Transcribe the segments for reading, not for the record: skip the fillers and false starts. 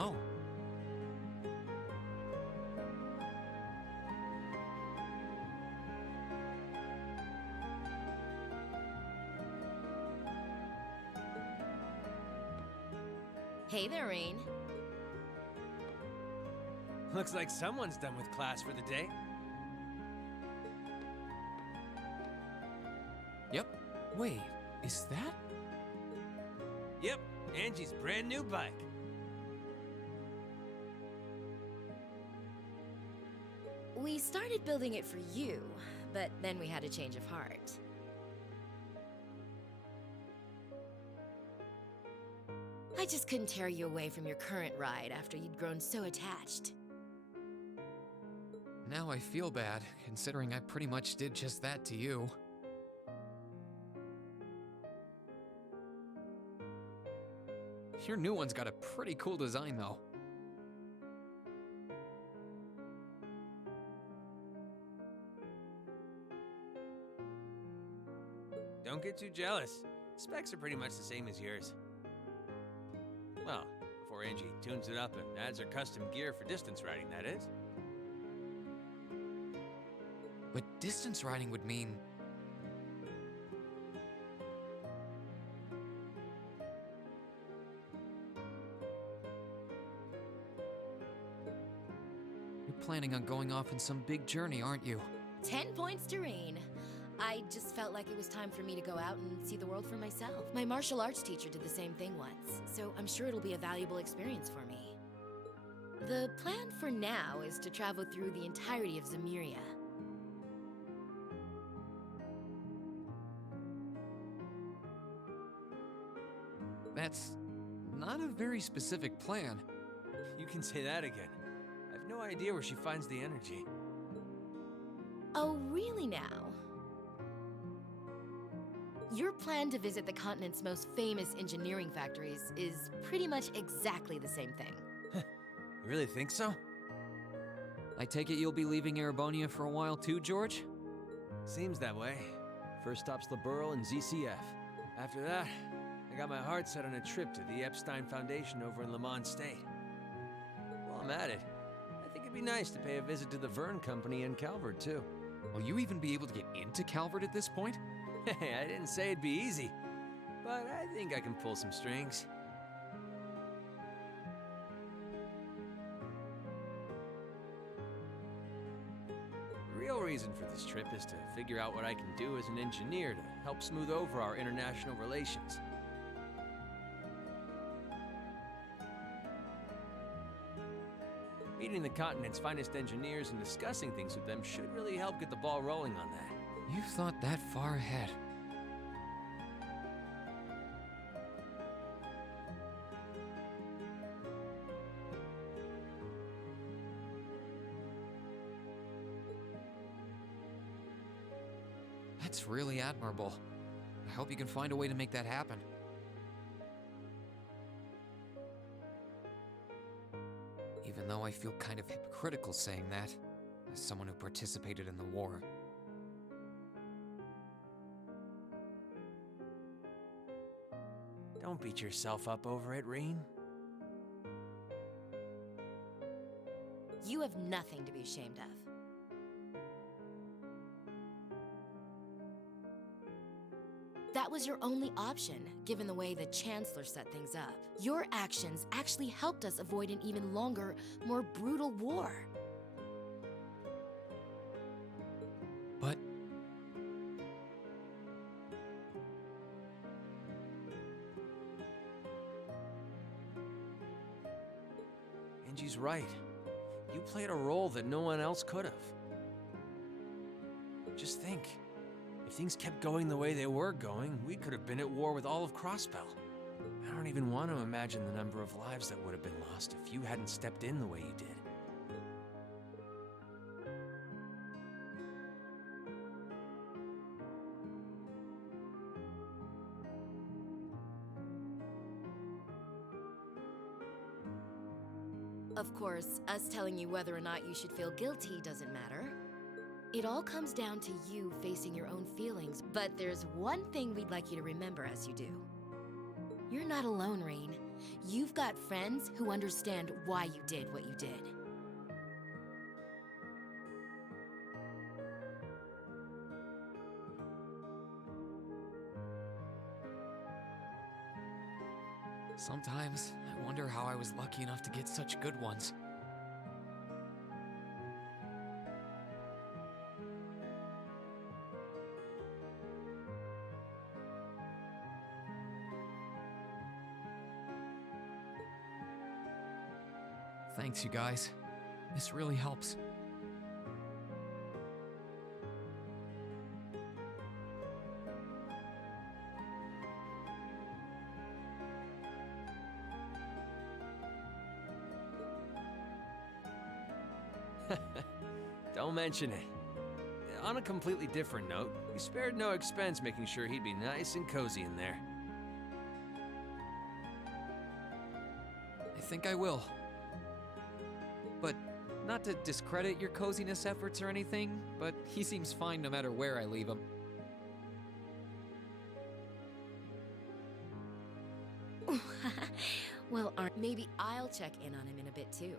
Oh. Hey there, Rean. Looks like someone's done with class for the day. Yep. Wait, is that? Yep, Angie's brand new bike. We started building it for you, but then we had a change of heart. I just couldn't tear you away from your current ride after you'd grown so attached. Now I feel bad, considering I pretty much did just that to you. Your new one's got a pretty cool design, though. Don't get too jealous. Specs are pretty much the same as yours. Well, before Angie tunes it up and adds her custom gear for distance riding, that is. But distance riding would mean... You're planning on going off on some big journey, aren't you? 10 points to Rean. I just felt like it was time for me to go out and see the world for myself. My martial arts teacher did the same thing once, so I'm sure it'll be a valuable experience for me. The plan for now is to travel through the entirety of Zemuria. That's not a very specific plan. You can say that again. I've no idea where she finds the energy. Oh, really now? Your plan to visit the continent's most famous engineering factories is pretty much exactly the same thing. You really think so? I take it you'll be leaving Erebonia for a while too, George? Seems that way. First stop's the Burl and ZCF. After that, I got my heart set on a trip to the Epstein Foundation over in Le Mans State. While I'm at it, I think it'd be nice to pay a visit to the Verne Company in Calvert, too. Will you even be able to get into Calvert at this point? Hey, I didn't say it'd be easy, but I think I can pull some strings. The real reason for this trip is to figure out what I can do as an engineer to help smooth over our international relations. Meeting the continent's finest engineers and discussing things with them should really help get the ball rolling on that. You've thought that far ahead. That's really admirable. I hope you can find a way to make that happen. Even though I feel kind of hypocritical saying that, as someone who participated in the war. Don't beat yourself up over it, Rean. You have nothing to be ashamed of. That was your only option, given the way the Chancellor set things up. Your actions actually helped us avoid an even longer, more brutal war. But... Angie's right. You played a role that no one else could have. Just think. If things kept going the way they were going, we could have been at war with all of Crosspell. I don't even want to imagine the number of lives that would have been lost if you hadn't stepped in the way you did. Of course, us telling you whether or not you should feel guilty doesn't matter. It all comes down to you facing your own feelings, but there's one thing we'd like you to remember as you do. You're not alone, Rean. You've got friends who understand why you did what you did. Sometimes I wonder how I was lucky enough to get such good ones. Thanks, you guys. This really helps. Don't mention it. On a completely different note, we spared no expense making sure he'd be nice and cozy in there. I think I will. But not to discredit your coziness efforts or anything, but he seems fine no matter where I leave him. Well, maybe I'll check in on him in a bit too.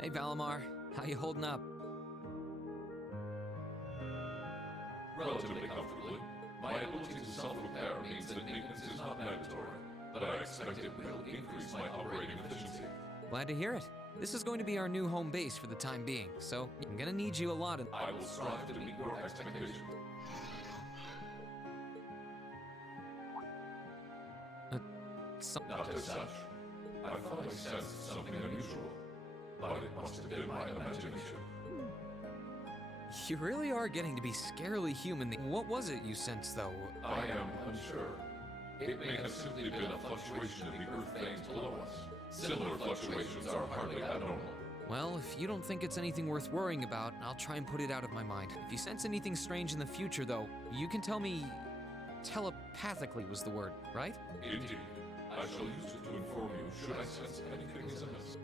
Hey, Valimar. How you holding up? Relatively comfortably. My ability to self-repair means that maintenance is not mandatory, but I expect it will increase my operating efficiency. Glad to hear it. This is going to be our new home base for the time being, so I'm gonna need you a lot of... I will strive to meet your expectations. Not as such. I thought I sensed something unusual, but it must have been my imagination. You really are getting to be scarily human. What was it you sensed, though? I am unsure. It may have simply been a fluctuation of the earth veins below us. Similar fluctuations are hardly abnormal. Well, if you don't think it's anything worth worrying about, I'll try and put it out of my mind. If you sense anything strange in the future, though, you can tell me... telepathically was the word, right? Indeed. I shall use it to inform you should I sense anything is amiss.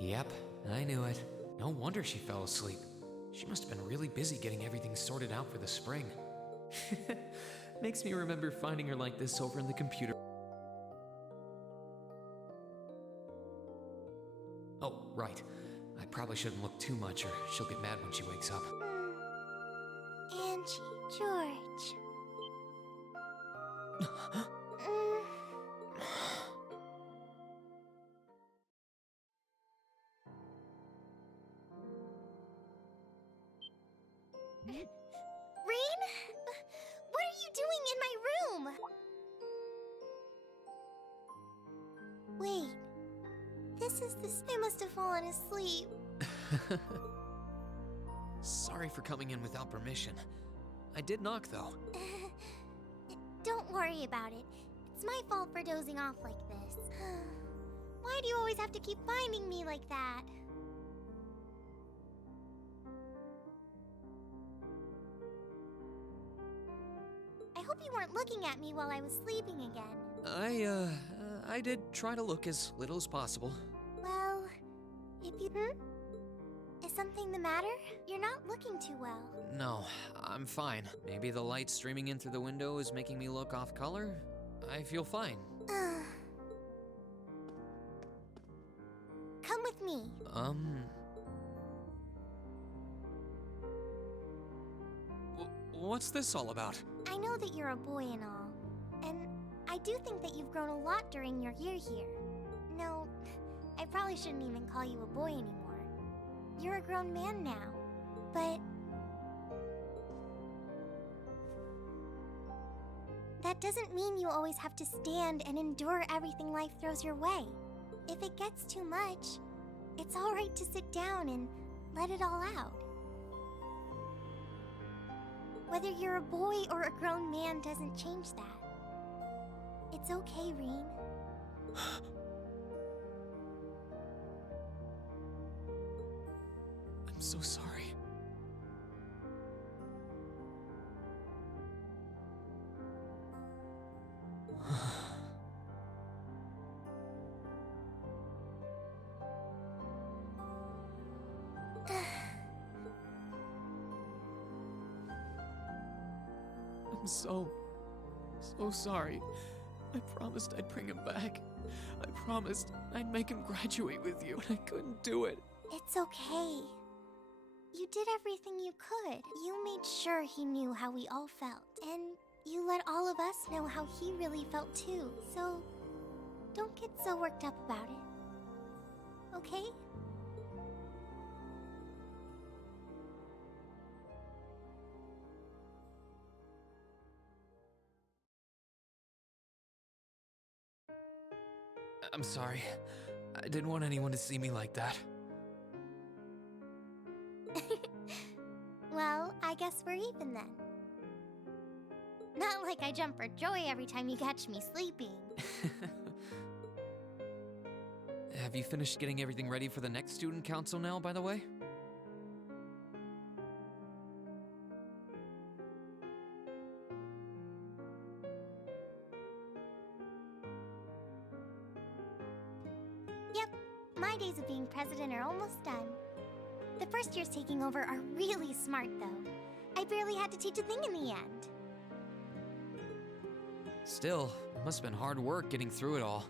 Yep, I knew it. No wonder she fell asleep. She must have been really busy getting everything sorted out for the spring. Makes me remember finding her like this over in the computer. Oh, right. I probably shouldn't look too much or she'll get mad when she wakes up. Angie, George. Rean? What are you doing in my room? Wait. I must have fallen asleep. Sorry for coming in without permission. I did knock, though. Don't worry about it. It's my fault for dozing off like this. Why do you always have to keep finding me like that? I hope you weren't looking at me while I was sleeping again. I did try to look as little as possible. Well, if you... Is something the matter? You're not looking too well. No, I'm fine. Maybe the light streaming in through the window is making me look off color? I feel fine. Come with me. What's this all about? I know that you're a boy and all, and I do think that you've grown a lot during your year here. No, I probably shouldn't even call you a boy anymore. You're a grown man now, but... that doesn't mean you always have to stand and endure everything life throws your way. If it gets too much, it's alright to sit down and let it all out. Whether you're a boy or a grown man doesn't change that. It's okay, Rean. I'm so sorry. I'm so sorry. I promised I'd bring him back. I promised I'd make him graduate with you, and I couldn't do it. It's okay. You did everything you could. You made sure he knew how we all felt. And you let all of us know how he really felt too. So, don't get so worked up about it. Okay? I'm sorry. I didn't want anyone to see me like that. Well, I guess we're even then. Not like I jump for joy every time you catch me sleeping. Have you finished getting everything ready for the next student council now, by the way? Yep, my days of being president are almost done. The first years taking over are really smart, though. I barely had to teach a thing in the end. Still, it must have been hard work getting through it all.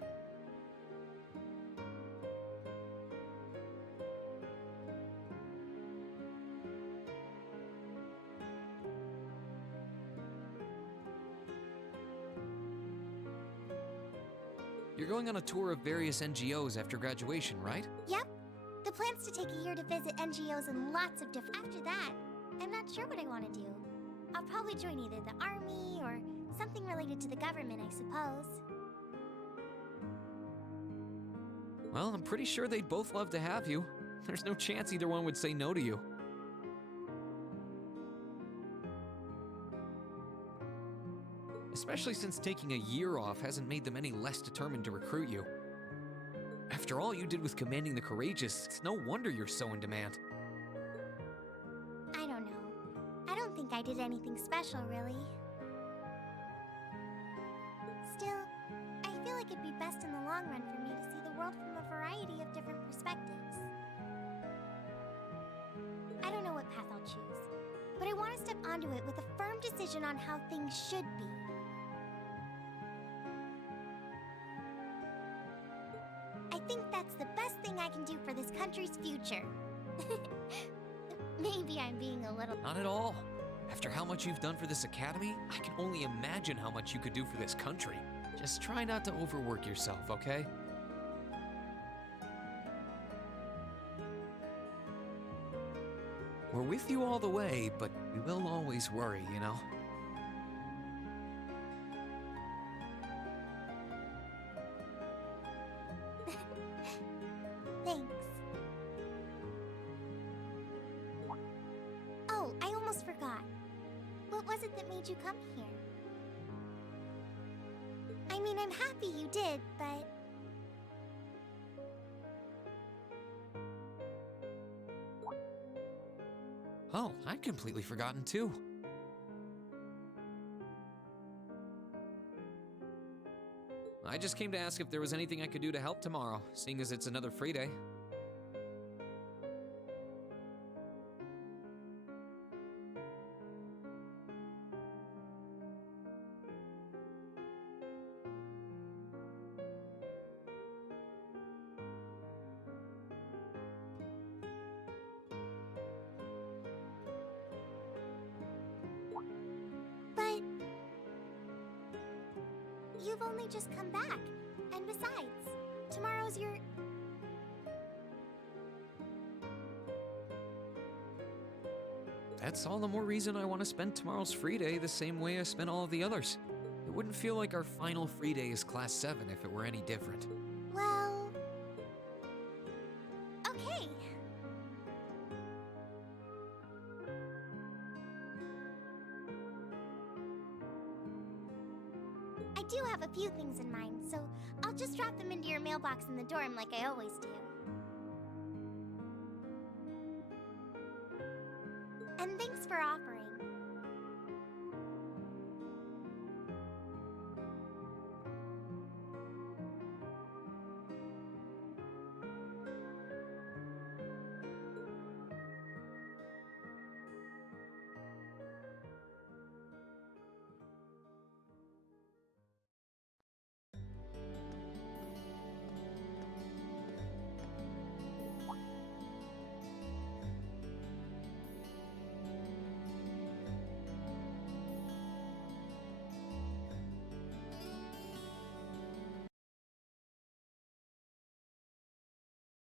You're going on a tour of various NGOs after graduation, right? Yep. The plan's to take a year to visit NGOs in lots of different... After that, I'm not sure what I want to do. I'll probably join either the army or something related to the government, I suppose. Well, I'm pretty sure they'd both love to have you. There's no chance either one would say no to you. Especially since taking a year off hasn't made them any less determined to recruit you. After all you did with commanding the courageous, it's no wonder you're so in demand. I don't know. I don't think I did anything special, really. Still, I feel like it'd be best in the long run for me to see the world from a variety of different perspectives. I don't know what path I'll choose, but I want to step onto it with a firm decision on how things should be. I think that's the best thing I can do for this country's future. Maybe I'm being a little... Not at all. After how much you've done for this academy, I can only imagine how much you could do for this country. Just try not to overwork yourself, okay? We're with you all the way, but we will always worry, you know? Thanks. Oh, I almost forgot. What was it that made you come here? I mean, I'm happy you did, but... Oh, I'd completely forgotten too. I just came to ask if there was anything I could do to help tomorrow, seeing as it's another free day. But... You've only just come back. And besides, tomorrow's your... That's all the more reason I want to spend tomorrow's free day the same way I spent all of the others. It wouldn't feel like our final free day is Class 7 if it were any different. Well... Okay. I do have a few things in mind, so I'll just drop them into your mailbox in the dorm like I always do.